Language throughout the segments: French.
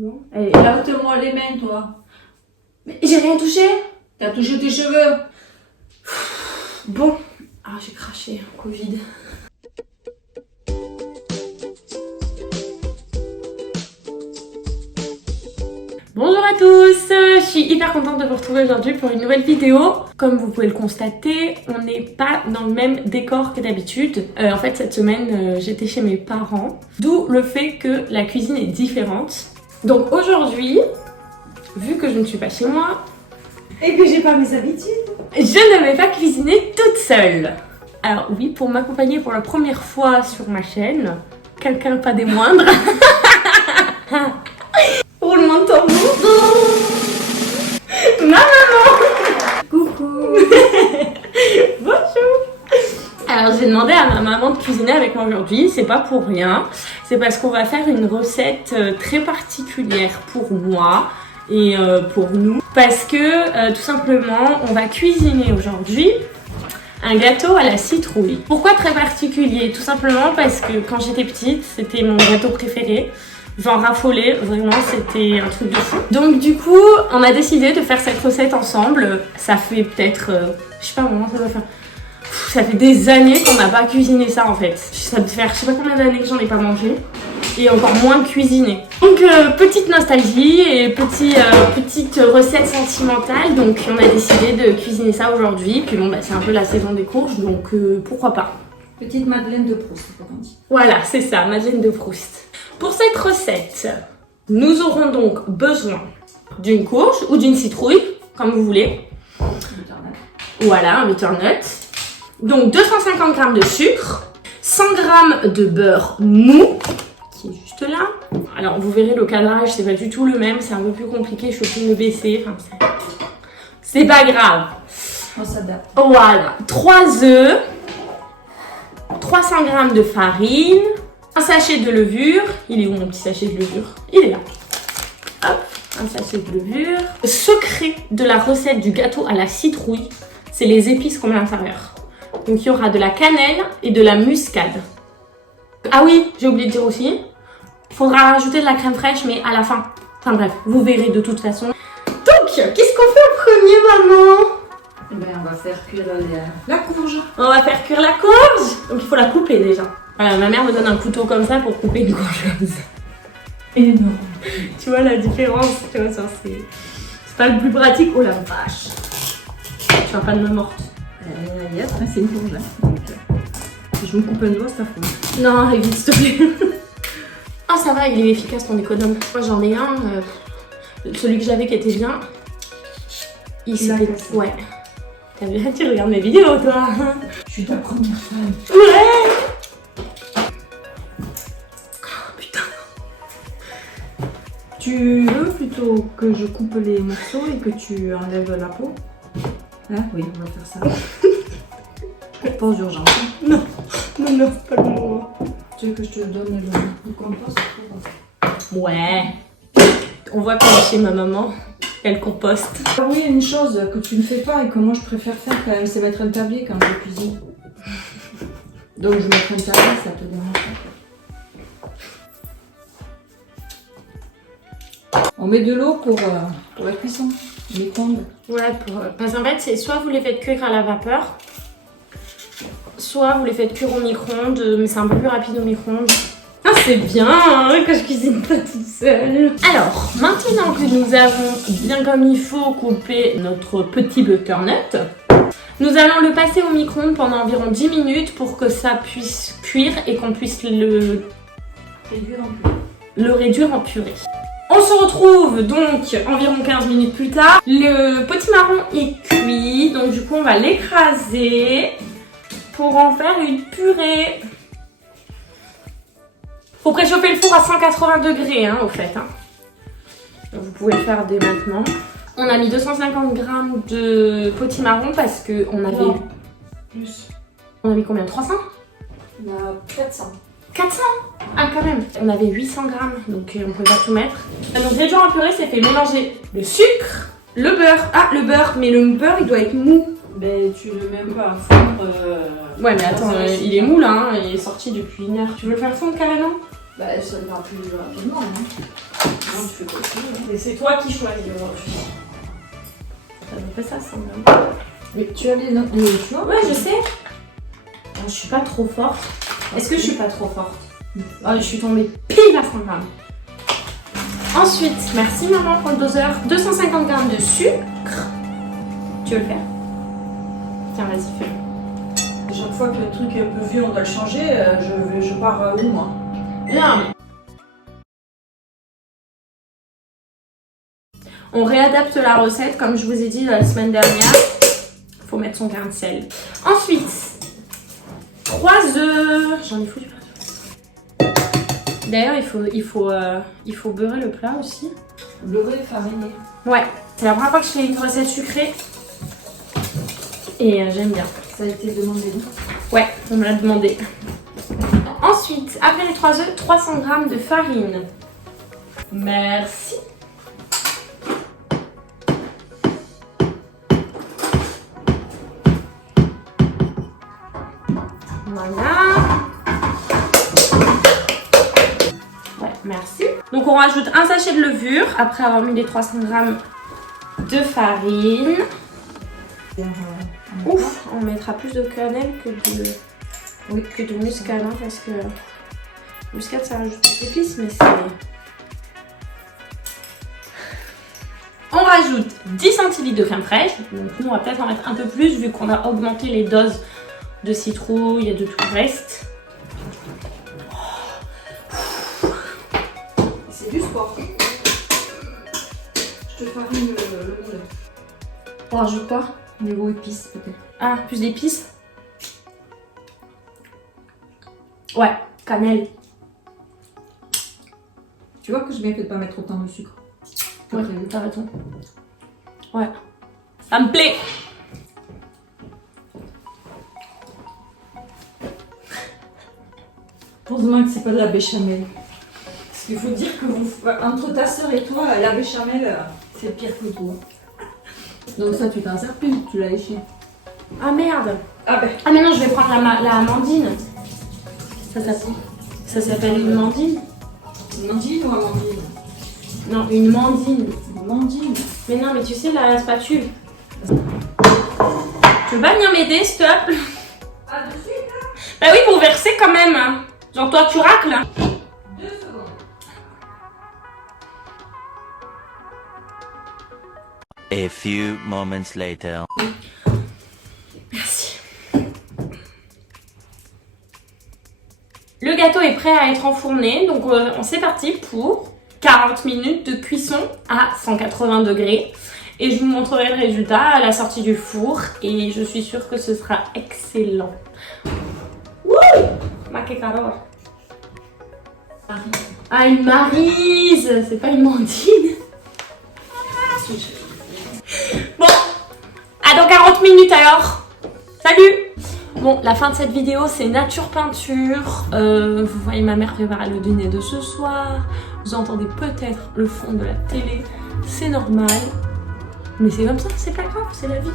Non. Allez, lave-moi les mains, toi. Mais j'ai rien touché. T'as touché tes cheveux. Bon. Ah, j'ai craché. Covid. Bonjour à tous, je suis hyper contente de vous retrouver aujourd'hui pour une nouvelle vidéo. Comme vous pouvez le constater, on n'est pas dans le même décor que d'habitude. En fait, cette semaine, j'étais chez mes parents, d'où le fait que la cuisine est différente. Donc aujourd'hui, vu que je ne suis pas chez moi, et que j'ai pas mes habitudes, je ne vais pas cuisiner toute seule. Alors oui, pour m'accompagner pour la première fois sur ma chaîne, quelqu'un pas des moindres. Roulement de tambour. Ma maman. coucou. Bonjour. Alors j'ai demandé à ma maman de cuisiner avec moi aujourd'hui, c'est pas pour rien. C'est parce qu'on va faire une recette très particulière pour moi et pour nous. Parce que tout simplement, on va cuisiner aujourd'hui un gâteau à la citrouille. Pourquoi très particulier? Tout simplement parce que quand j'étais petite, c'était mon gâteau préféré. J'en raffolais, vraiment c'était un truc de fou. Donc du coup, on a décidé de faire cette recette ensemble. Ça fait peut-être, je sais pas comment ça doit faire. Ça fait des années qu'on n'a pas cuisiné ça en fait. Ça doit faire je sais pas combien d'années que j'en ai pas mangé. Et encore moins cuisiné. Donc petite nostalgie et petite recette sentimentale. Donc on a décidé de cuisiner ça aujourd'hui. Puis bon bah c'est un peu la saison des courges, donc pourquoi pas. Petite Madeleine de Proust, comme on dit. Voilà, c'est ça, Madeleine de Proust. Pour cette recette, nous aurons donc besoin d'une courge ou d'une citrouille, comme vous voulez. Voilà, un butternut. Donc 250 g de sucre, 100 g de beurre mou, qui est juste là. Alors vous verrez le cadrage, c'est pas du tout le même, c'est un peu plus compliqué, je peux plus me baisser. Enfin, c'est pas grave. On s'adapte. Voilà, 3 œufs, 300 g de farine, un sachet de levure. Il est où mon petit sachet de levure? Il est là. Hop, un sachet de levure. Le secret de la recette du gâteau à la citrouille, c'est les épices qu'on met à l'intérieur. Donc il y aura de la cannelle et de la muscade. Ah oui, j'ai oublié de dire aussi, il faudra rajouter de la crème fraîche, mais à la fin. Enfin bref, vous verrez de toute façon. Donc, qu'est-ce qu'on fait au premier, maman? Eh ben, on va faire cuire la courge. On va faire cuire la courge. Donc il faut la couper déjà. Voilà, ma mère me donne un couteau comme ça pour couper une courge comme ça. Énorme. Tu vois la différence, tu vois ça c'est pas le plus pratique. Oh la vache. Tu vas pas de me morte. Yes, c'est une courge. Donc, si je me coupe un doigt, ça fout. Non, évite s'il te plaît. Ah ça va, il est efficace ton économe. Moi j'en ai un, celui que j'avais qui était bien. Il s'était... Ouais. T'as vu, tu regardes mes vidéos toi. Je suis ta première fan. Ouais. Oh, putain. Tu veux plutôt que je coupe les morceaux et que tu enlèves la peau? Hein? Oui, on va faire ça. Pause d'urgence. Non, non, non, c'est pas le moment. Tu veux que je te donne le compost? Ouais. On voit qu'on est chez ma maman. Elle composte. Ah oui, une chose que tu ne fais pas et que moi je préfère faire quand même, c'est mettre un tablier quand je cuisine. Donc je vais mettre un tablier, ça te dérange pas. On met de l'eau pour la cuisson, micro-ondes. Ouais, parce qu'en fait, c'est soit vous les faites cuire à la vapeur, soit vous les faites cuire au micro-ondes, mais c'est un peu plus rapide au micro-ondes. Ah, c'est bien hein, que je cuisine pas toute seule. Alors, maintenant que nous avons bien comme il faut coupé notre petit butternut, nous allons le passer au micro-ondes pendant environ 10 minutes pour que ça puisse cuire et qu'on puisse le réduire en purée. On se retrouve donc environ 15 minutes plus tard. Le potimarron est cuit, donc du coup on va l'écraser pour en faire une purée. Faut préchauffer le four à 180 degrés, hein, au fait. Hein. Donc, vous pouvez le faire dès maintenant. On a mis 250 g de potimarron parce qu'on avait... Non. Plus. On a mis combien? 300? On a 400. 400? Ah, quand même. On avait 800 g, donc on peut pas tout mettre. Donc réduire en purée, c'est fait mélanger le sucre, le beurre. Ah, le beurre, mais le beurre, il doit être mou. Ben, tu le mets pas à fondre. Ouais, mais attends, il est mou là, hein, il est sorti depuis 1 heure. Tu veux le faire fondre carrément? Bah, ça ira plus rapidement, non? tu fais quoi aussi, hein. Et c'est toi qui choisis aujourd'hui. Ça me fait ça, semble. Mais tu as les notes de choix? Ouais, je sais. Bon, je suis pas trop forte. Est-ce que je suis pas trop forte? Oh, je suis tombée pile à 100 grammes. Ensuite, merci maman pour le doseur. 250 grammes de sucre. Tu veux le faire? Tiens, vas-y, fais-le. Chaque fois que le truc est un peu vieux, on doit le changer, je pars où moi? Bien. On réadapte la recette, comme je vous ai dit la semaine dernière. Faut mettre son grain de sel. Ensuite, 3 œufs. J'en ai foutu partout. D'ailleurs, il faut beurrer le plat aussi. Beurrer, fariner. Ouais, c'est la première fois que je fais une recette sucrée. Et j'aime bien. Ça a été demandé. Ouais, on me l'a demandé. Ensuite, après les 3 œufs, 300 g de farine. Merci. Voilà. Ouais, merci. Donc on rajoute un sachet de levure après avoir mis les 300 g de farine. Ouf, on mettra plus de cannelle que de muscade, hein, parce que muscade ça rajoute des épices, mais c'est... On rajoute 10 centilitres de crème fraîche, donc nous on va peut-être en mettre un peu plus vu qu'on a augmenté les doses de citrouille et de tout le reste. C'est du sport. Je te farine le moule. On rajoute quoi? Niveau épices peut-être. Ah, plus d'épices? Ouais, cannelle. Tu vois que j'ai bien fait de pas mettre autant de sucre. Ouais, t'as raison. Ouais. Ça me plaît. Heureusement que c'est pas de la béchamel. Parce qu'il faut dire que entre ta soeur et toi, la béchamel, c'est pire que toi. Donc ça, tu t'en sers plus, tu l'as léché. Ah merde. Ah ben. Ah mais non, je vais prendre la amandine. Ça s'appelle une mandine? Une mandine ou amandine? Non, une mandine. Une mandine. Mais non, mais tu sais, la spatule. Tu veux pas venir m'aider, s'il te plaît? Ah, de suite là? Bah oui, pour verser quand même. Genre toi, tu racles. 2 secondes. A few moments later. Merci. Le gâteau est prêt à être enfourné, donc c'est parti pour 40 minutes de cuisson à 180 degrés. Et je vous montrerai le résultat à la sortie du four et je suis sûre que ce sera excellent. Wouh! Ma que calor. Ah, une maryse! C'est pas une mandine. Bon, à dans 40 minutes alors. Salut! Bon, la fin de cette vidéo, c'est nature peinture. Vous voyez ma mère préparer le dîner de ce soir. Vous entendez peut-être le fond de la télé. C'est normal. Mais c'est comme ça, c'est pas grave, c'est la vie.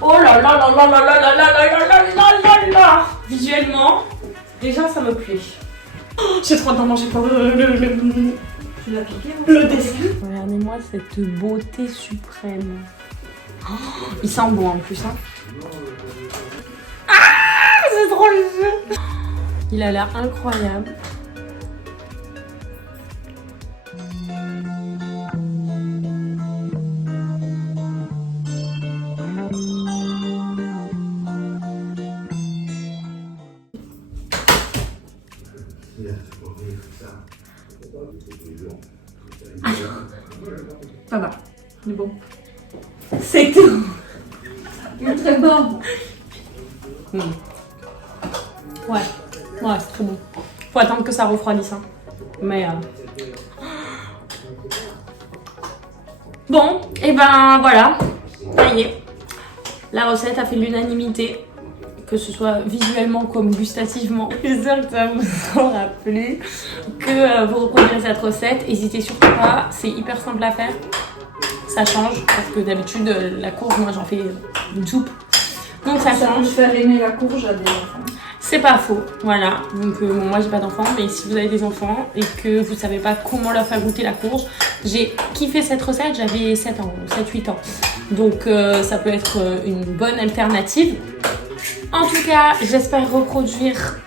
Oh là là là là là là là là là là là là là. Visuellement, déjà ça me plaît. Oh, j'ai trop d'en manger pour Tu l'as piqué ou le dessert. Regardez-moi cette beauté suprême. Oh, il sent bon en plus, hein. Ah, c'est trop le jeu. Il a l'air incroyable. Ça va, il est bon. C'est tout. Il est très bon. Ouais, c'est trop bon. Faut attendre que ça refroidisse, hein. Mais bon, et ben voilà, ça y est. La recette a fait l'unanimité, que ce soit visuellement comme gustativement. J'espère que ça vous aura plu, que vous reproduirez cette recette. N'hésitez surtout pas, c'est hyper simple à faire. Ça change, parce que d'habitude, la courge, moi j'en fais une soupe. Donc ça Ça peut change. faire aimer la courge à des enfants. C'est pas faux, voilà. Donc bon, moi j'ai pas d'enfants, mais si vous avez des enfants et que vous savez pas comment leur faire goûter la courge, j'ai kiffé cette recette, j'avais 7 ans, 7-8 ans. Donc ça peut être une bonne alternative. En tout cas, j'espère reproduire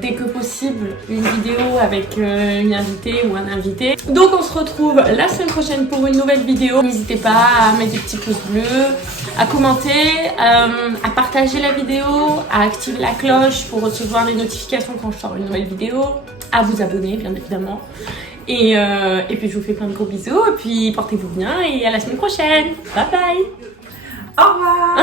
dès que possible une vidéo avec une invitée ou un invité. Donc on se retrouve la semaine prochaine pour une nouvelle vidéo. N'hésitez pas à mettre des petits pouces bleus, à commenter, à partager la vidéo, à activer la cloche pour recevoir les notifications quand je sors une nouvelle vidéo, à vous abonner bien évidemment. Et puis je vous fais plein de gros bisous et puis portez-vous bien et à la semaine prochaine. Bye bye. Au revoir.